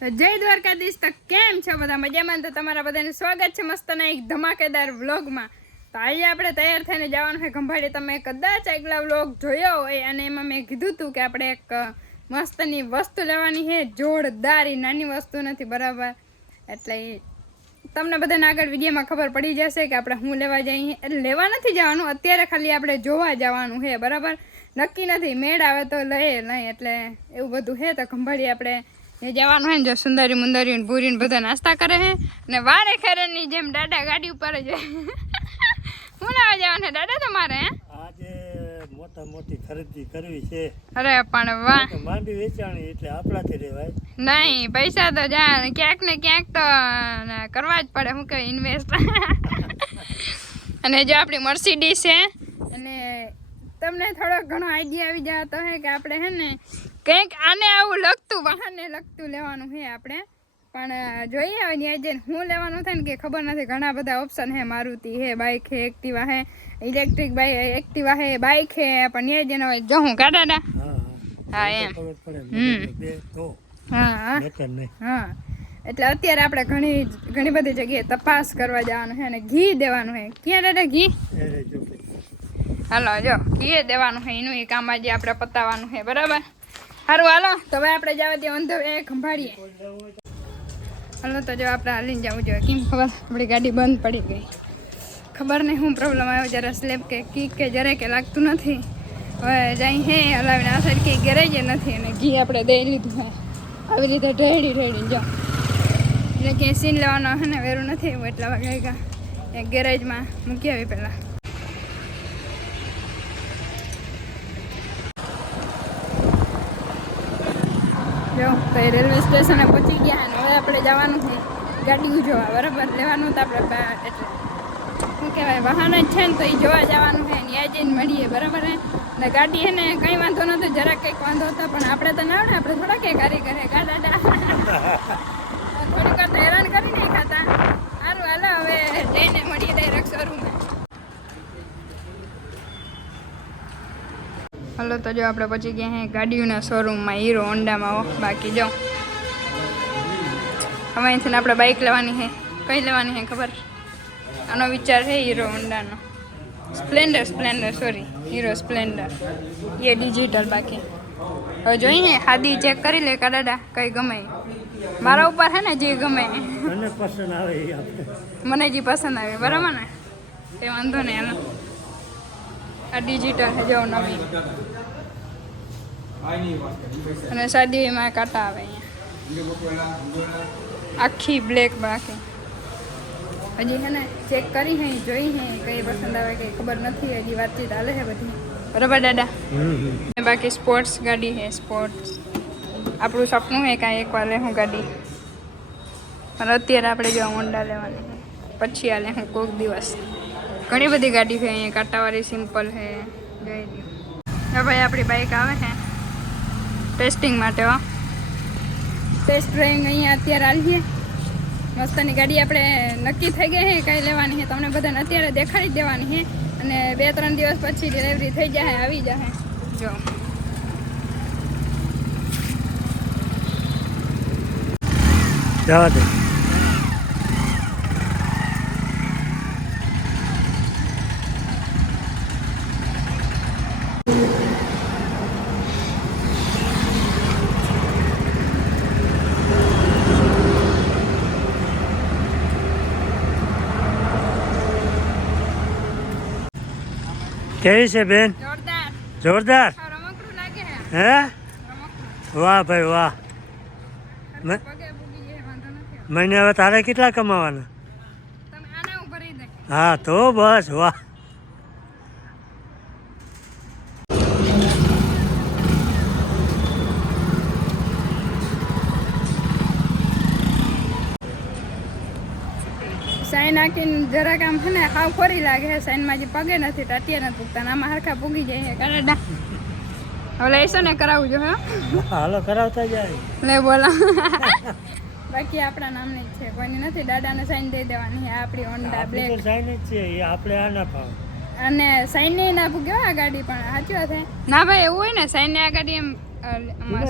જય દ્વારકાધીશ. તો કેમ છો બધા? મજામાં? તો તમારા બધાને સ્વાગત છે મસ્તના એક ધમાકેદાર વ્લોગમાં. તો આજે આપણે તૈયાર થઈને જવાનું છે ખંભાળી. તમે કદાચ આગલા વ્લોગ જોયો હોય અને એમાં મેં કીધું હતું કે આપણે એક મસ્તની વસ્તુ લેવાની છે, જોરદાર. નાની વસ્તુ નથી, બરાબર? એટલે તમને બધાને આગળ વિડીયોમાં ખબર પડી જશે કે આપણે શું લેવા જઈએ. એટલે લેવા નથી જવાનું અત્યારે, ખાલી આપણે જોવા જવાનું છે, બરાબર? નક્કી નથી, મેળ આવે તો લઈએ નહીં, એટલે એવું બધું છે. તો ખંભાળી આપણે એ જવાનું હે ને, જો સુંદરી મુંદરી ભૂરી ને બધા નાસ્તા કરે છે ને વારે ખેરેની જેમ દાદા ગાડી ઉપર જ હું લાવવા જવાનું છે દાદા તમારે? આજે મોટી ખરીદી કરવી છે. અરે પણ વાહ, માંડી વેચાણી એટલે આપણાથી રેવાય નહીં, પૈસા તો જા ક્યાંક ને ક્યાંક તો કરવા જ પડે. શું કે ઇન્વેસ્ટ અને જો આપણી મર્સિડીઝ છે અને તમને થોડો ઘણો આઈડિયા આવી જતો હે કે આપણે હે ને કંઈક આને આવું લગતું વાહનને લગતું લેવાનું છે આપણે. પણ જોઈએ હવે ત્યાં જઈને શું લેવાનું થાય ને કે ખબર નથી. ઘણા બધા ઓપ્શન છે, મારુતિ છે, બાઇક છે, એક્ટિવા છે, ઇલેક્ટ્રિક બાઇક એક્ટિવા છે, બાઇક છે. પણ ત્યાં જઈને હવે જવું કા દાદા? હા એમ. હા હા, એટલે અત્યારે આપણે ઘણી બધી જગ્યાએ તપાસ કરવા જવાનું છે અને ઘી દેવાનું છે. ક્યાં દાદા ઘી? હાલો જો ઘી દેવાનું છે, એનું એ કામ આજે આપણે પતાવવાનું છે, બરાબર? સારું હાલો, તો હવે આપણે જવા દઈએ અંધો એ ખંભાળીએ. હાલો તો જો આપણે હાલીને જવું જોઈએ. કેમ ખબર? આપણી ગાડી બંધ પડી ગઈ. ખબર નહીં શું પ્રોબ્લેમ આવ્યો, જરા સ્લેબ કે કી કે જરાય કે લાગતું નથી. હવે જાય હે હલાવીને આ સાઈડ કંઈ ગેરેજ નથી અને ઘી આપણે દઈ લીધું હે આવી રીતે ઢેડી જાઓ. એટલે કે સીન લેવાનો હે ને વેરું નથી એવું, એટલા વાગે એક ગેરેજમાં મૂકી આવી પહેલાં. જો તો એ રેલવે સ્ટેશને પહોંચી ગયા અને હવે આપણે જવાનું છે ગાડી જોવા, બરાબર? લેવાનું તો આપણે એટલે શું કહેવાય, વાહન જ છે ને, તો એ જોવા જવાનું છે. ત્યાં જઈને મળીએ, બરાબર? ને ગાડી છે ને કંઈ વાંધો નહોતો, જરાક કંઈક વાંધો હતો, પણ આપણે તો ના આવડે, આપણે થોડા કંઈ કારીગર હે કા દાદા? થોડીક વાર તો હેરાન કરી નહીં ખાતા. સારું હાલો, હવે જઈને મળીએ ડાયરેક્ટ શોરૂમમાં. હલો તો જો આપણે પછી ગયા હે ગાડીઓના શોરૂમમાં, હીરો હોન્ડામાં. બાકી જો હવે અહીંથી આપણે બાઇક લેવાની છે. કઈ લેવાની છે ખબર? આનો વિચાર છે હીરો હોન્ડાનો, સ્પ્લેન્ડર સોરી, હીરો સ્પ્લેન્ડર એ ડિજિટલ. બાકી હવે જોઈએ હાદી ચેક કરી લે કા દાદા, કઈ ગમે મારા ઉપર છે ને, જે ગમે મને પસંદ આવે, મને જે પસંદ આવે, બરાબર ને? એ વાંધો નહીં. હાલો આ ડિજિટલ છે જો નવી, અને સાદીમાં કાંટા આવે અહીંયા, આખી બ્લેક. બાકી હજી છે ને ચેક કરી હે, જોઈ હે કઈ પસંદ આવે કઈ ખબર નથી, હજી વાતચીત હાલે છે બધી, બરાબર દાદા? બાકી સ્પોર્ટ્સ ગાડી છે, સ્પોર્ટ્સ આપણું સપનું છે કાંઈ એકવાર લે હું ગાડી. પણ અત્યારે આપણે જો હોન્ડા લેવાની છે, પછી હાલે હું કોઈક દિવસ. ઘણી બધી ગાડી છે અહીંયા, કાંટાવાળી સિમ્પલ છે. જોઈ લો હા ભાઈ, આપણી બાઇક આવે છે ટેસ્ટિંગ માટે. ટેસ્ટ ડ્રાઈવિંગ અહીંયા અત્યારે આવીએ. મસ્તની ગાડી આપણે નક્કી થઈ ગઈ છે કઈ લેવાની છે, તમને બધાને અત્યારે દેખાડી જ દેવાની છે. અને 2-3 દિવસ પછી ડિલિવરી થઈ જાય, આવી જાય. જો જવા દે. કેવી છે બેન? જોરદાર જોરદાર. રમકડું લાગે છે. હે? વાહ ભાઈ વાહ. પગે પૂગી જાય, વાંધો નથી. મહિને હવે તારે કેટલા કમાવાના? તમે આના ઉપર રહી દે. હા તો બસ વાહ. સાઈન નાખીને જરાક આમ છે ને હાવ ખોરી લાગે છે. સાઈનમાં જે પગે નથી, ટાટિયા નથી પૂગતા, આમાં હરખા પૂગી જાય છે. કરાડા હવે લઈશું ને કરાવવું જો. હા હાલો કરાવતા જાય. લે બોલા બાકી આપણા નામની જ છે, કોઈની નથી. દાદાને સાઈન દઈ દેવાની છે. આપણી હોન્ડા બ્લેક સાઈન જ છે, એ આપણે આ ના ભાવ. અને સાઈન ને ના પૂગ્યો આ ગાડી, પણ સાચી વાત છે. ના ભાઈ એવું હોય ને, સાઈન ને આ ગાડી એમ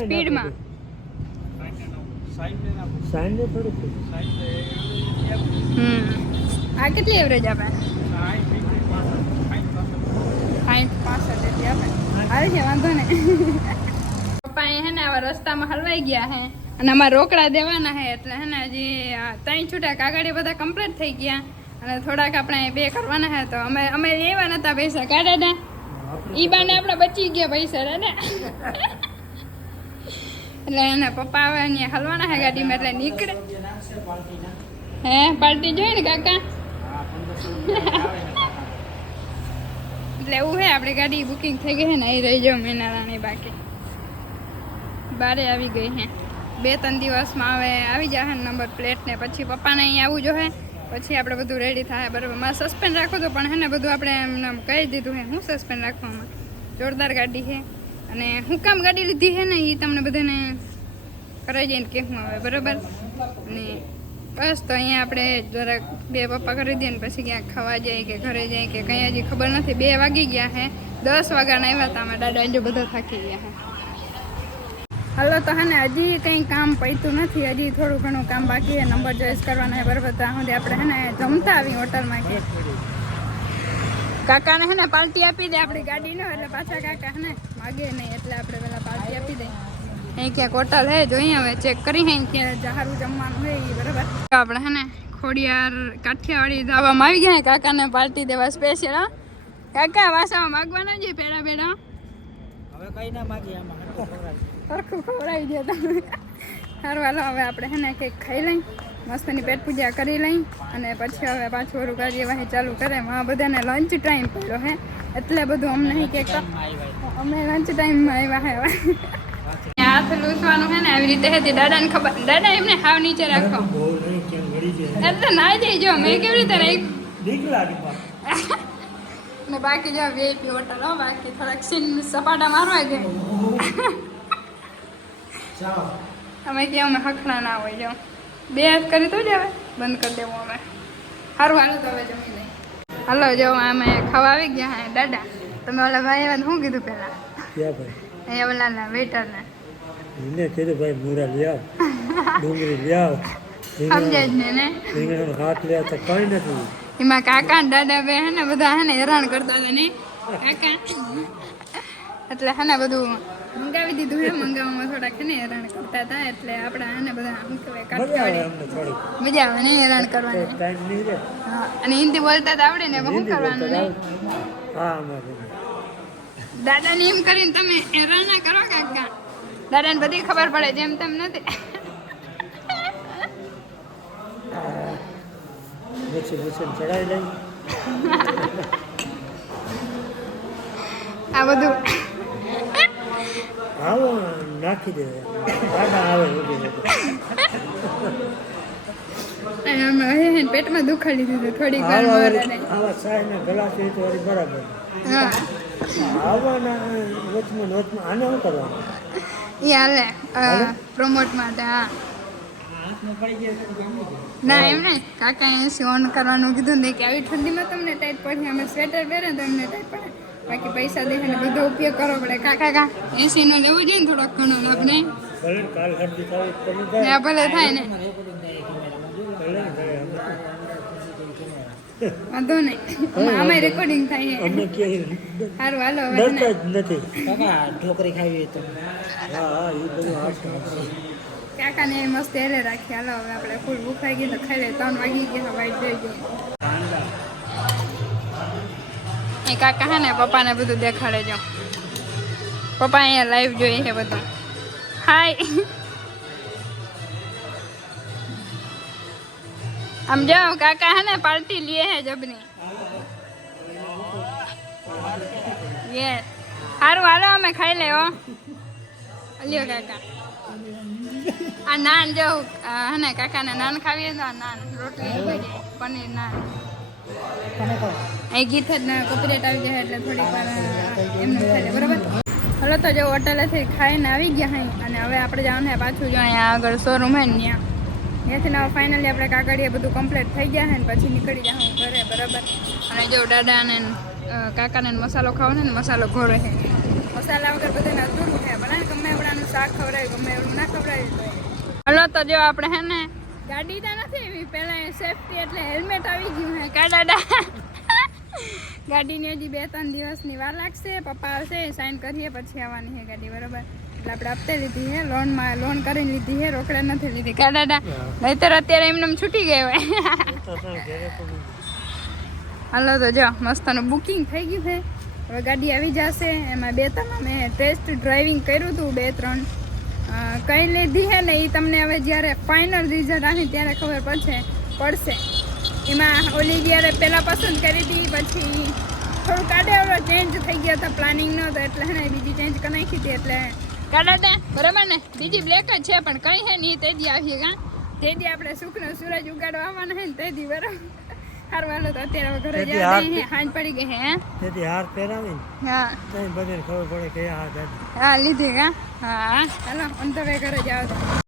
સ્પીડમાં સાઈન ને થોડું આ કેટલી એવરેજ આપે 65 જેટલી આપે આવે છે વાંધો ને પપ્પા હે ને આવા રસ્તામાં હલવાઈ ગયા હે અને અમારે રોકડા દેવાના હે એટલે હે ને હજી 3 છૂટા કાગળિયા બધા કમ્પ્લીટ થઈ ગયા અને થોડાક આપણે 2 કરવાના હે તો અમે લેવા નતા પૈસા કાઢ્યા ને ઈ બાને આપણે બચી ગયા પૈસા ને એટલે એને પપ્પા આવે અહીંયા હલવાના હે ગાડીમાં એટલે નીકળે હે પાર્ટી જોઈએ ને કાકા એટલે એવું હે આપણી ગાડી બુકિંગ થઈ ગઈ છે ને અહીં રહી જાવ મીના રાણી બાકી બારે આવી ગઈ હે 2-3 દિવસમાં આવી જાય નંબર પ્લેટ ને પછી પપ્પાને અહીંયા આવવું જોઈએ પછી આપણે બધું રેડી થાય બરાબર મારે સસ્પેન્ડ રાખો તો પણ હે ને બધું આપણે એમને કહી દીધું હે હું સસ્પેન્ડ રાખવામાં જોરદાર ગાડી છે અને હું કામ ગાડી લીધી છે ને એ તમને બધાને કરાઈ જઈને કે હું આવે બરાબર અને બસ તો અહીંયા આપણે જરાક 2 પપ્પા કરી દઈએ ને પછી ક્યાંક ખાવા જાય કે ઘરે જાય કે કંઈ હજી ખબર નથી 2 વાગી ગયા હે 10 વાગ્યાના આવ્યા હતા અમે દાદા જો બધા થાકી ગયા હે હાલો તો હે ને હજી કંઈ કામ પૈતું નથી હજી થોડું ઘણું કામ બાકી છે નંબર ચોઈસ કરવાના છે બરાબર ત્યાં સુધી આપણે હે ને જમતા આવી હોટલમાં કે કાકાને હે ને પાર્ટી આપી દે આપણી ગાડીનો એટલે પાછા કાકા હે ને માગે નહીં એટલે આપણે પહેલાં પાર્ટી આપી દઈએ અહીં ક્યાંક હોટલ હે જોઈએ હવે ચેક કરી હે કે સારું જમવાનું હોય એ બરાબર આપણે હે ને ખોડિયાર કાઠિયાવાડી ધાબામાં આવી ગયા કાકાને પાર્ટી દેવા સ્પેશિયલ હા કાકા વાસામાં માગવાના છે પેડા પેડા હવે કઈ ના માગી આમાં સરખું ખવડાવી દે તમે સારું હાલો હવે આપણે હે ને કંઈક ખાઈ લઈ મસ્તની પેટ પૂજા કરી લઈ અને પછી હવે પાછું ઓરું કાર્યવાહી ચાલુ કરે આ બધાને લંચ ટાઈમ પડ્યો હે એટલે બધું અમને નહીં કે અમે લંચ ટાઈમમાં આવ્યા હે હવે હાથ લૂસવાનું હે ને આવી રીતે હતી દાદાને ખબર દાદા એમને હાવ નીચે રાખો એટલે ના જઈ જો મેં કેવી રીતે રાખ ને બાકી જો વીઆઈપી હોટલ હો બાકી થોડાક સીન સપાટા મારવા ગયા અમે કે અમે હખણા ના હોય જો 2 હાથ કરી તો જ હવે બંધ કરી દેવું અમે સારું હાલો તો હવે જમી લઈ હાલો જો અમે ખાવા આવી ગયા હા દાદા તમે ઓલા ભાઈ એવા શું કીધું પહેલા અહીંયા ઓલા વેટરને એને કીધું ભાઈ મૂરા લઈ આવ ડુંગળી લઈ આવ સમજાય જ ને હાથ લે તો કઈ નથી એમાં કાકા ને દાદા બે હે ને બધા હે ને હેરાન કરતા હતા ને કાકા એટલે હે ને બધું મંગાવી દીધું હે મંગાવવામાં થોડાક હે ને હેરાન કરતા હતા એટલે આપણા હે ને બધા શું કહેવાય કાઠિયાવાડી મજા આવે ને હેરાન કરવાની હા અને હિન્દી બોલતા તો આવડે ને શું કરવાનું ને દાદાને એમ કરીને તમે હેરાન ના કરો કાકા દાદાને બધી ખબર પડે જેમ તેમ નથી ચડાવી લઈ આ બધું આવો નાખી દે આવે પેટમાં દુખાડી દીધું થોડીક વાર આવા ચાયના ગ્લાસ એ તો બરાબર હા આવવાના વચમાં આને શું કરવાનું એ હાલે પ્રમોટ માટે હા ના એમ નહીં કાકા એસી ઓન કરવાનું કીધું ને કે આવી ઠંડીમાં તમને ટાઈટ પડે અમે સ્વેટર પહેરે તો અમને ટાઈટ પડે બાકી પૈસા દેખાને બધો ઉપયોગ કરવો પડે કાકા એસી નો લેવું જોઈએ ને થોડોક ઘણો લાભ નહીં ભલે થાય ને વાંધો નહીં આમાં રેકોર્ડિંગ થાય સારું હાલો નથી ઢોકરી ખાવી તો કાકાને મસ્ત હેરે રાખી હાલો હવે આપણે ફૂલ ભૂખાઈ ગઈ તો ખાઈ લે 3 વાગી ગયા વાઈટ જઈ ગઈ એ કાકા હે ને પપ્પાને બધું દેખાડે જો પપ્પા અહીંયા લાઈવ જોઈએ છે બધું હાય આમ જાઓ કાકા હે ને પાર્ટી લીએ હે જબની યે સારું હાલો અમે ખાઈ લે હો લ્યો કાકા આ નાન જો હે ને કાકાને નાન ખાવીએ તો નાન રોટલી પનીર નાન અહીં ગીત જ ના કોપીરાઇટ આવી જાય એટલે થોડીક વાર એમને ખાઈ બરાબર હલો તો જો હોટલેથી ખાઈને આવી ગયા હઈ અને હવે આપણે જવાનું છે પાછું જો અહીંયા આગળ શોરૂમ હે ને ત્યાંથી હવે ફાઇનલી આપણે કાગળીએ બધું કમ્પ્લીટ થઈ ગયા છે ને પછી નીકળી જાઉં ઘરે બરાબર અને જો દાદાને કાકાને મસાલો ખાવાનો ને મસાલો ઘોડે છે મસાલા વગર બધાને અધૂરું છે ભલે ગમે એવડાનું શાક ખવડાવ્યું ગમે એવડું ના ખવડાવ્યું હલો તો જો આપણે હે ને ગાડી તો નથી એવી પહેલા સેફટી એટલે હેલ્મેટ આવી ગયું હે કા દાદા ગાડીની હજી 2-3 દિવસની વાર લાગશે પપ્પા આવશે સાઈન કરીએ પછી આવવાની છે ગાડી બરોબર એટલે આપણે હપ્તે લીધી છે લોન કરીને લીધી છે રોકડા નથી લીધી કા દાદા નહીતર અત્યારે એમને છૂટી ગઈ હોય હાલો તો જો મસ્તનું બુકિંગ થઈ ગયું છે હવે ગાડી આવી જશે એમાં 2-3 મેં ટેસ્ટ ડ્રાઇવિંગ કર્યું હતું 2-3 કઈ લીધી છે ને એ તમને હવે જ્યારે ફાઇનલ રિઝલ્ટ આવે ત્યારે ખબર પડશે એમાં ઓલી જ્યારે પહેલાં પસંદ કરી હતી પછી થોડું કાઢે હવે ચેન્જ થઈ ગયા હતા પ્લાનિંગ નહોતો એટલે હે ને બીજી ચેન્જ કરી નાખી હતી એટલે કાઢા બરાબર ને બીજી બ્લેક જ છે પણ કઈ હે નહીં તે દી આવીએ કાં તે દી આપણે સુખનો સૂરજ ઉગાડવા આવવાના હે ને તે દી બરાબર હારું હાલો તો અત્યારે ઘરે જવા દઈએ હાંજ પડી ગઈ હે તેથી હાર પહેરાવી હા બધાને ખબર પડે કે આ ગાડી હા લીધી કાં હા હાલો અંતવે ઘરે જાવ